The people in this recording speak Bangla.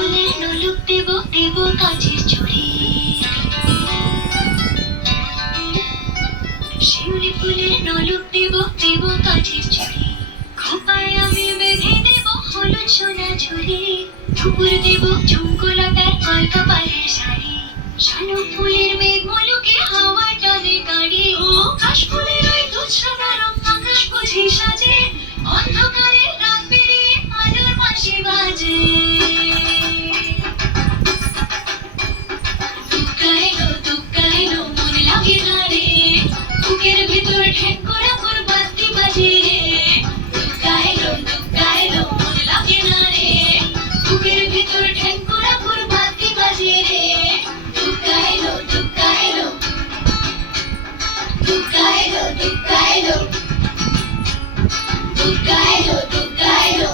ফুলের নলুক দেব দেব কাঁচের চুড়ি, শিউলি ফুলের নলুক দেব দেব কাঁচের চুড়ি, খোপায় আমি বেঁধে দেব হলুদ সোনা ঝুলি, দুপুর দেব ঝুমকোলতার কলকা পাড়ের শাড়ি, শালুক ফুলের মেঘ মলুকে হাওয়া টানে গাড়ি, ও কাশফুলের ওই দুধ সাদা রং আকাশ বুঝি সাজে, অন্ধকারে রাত পেরিয়ে আলোর বাঁশি বাজে। দুগ্গা এলো মন লাগে না রে, বুকের ভিতর ঠেঙ্করা বাদ্যি বাজে রে। দুগ্গা এলো মন লাগে না রে, বুকের ভিতর ঠেঙ্করা বাদ্যি বাজে রে। দুগ্গা এলো দুগ্গা এলো দুগ্গা এলো দুগ্গা এলো দুগ্গা এলো দুগ্গা এলো।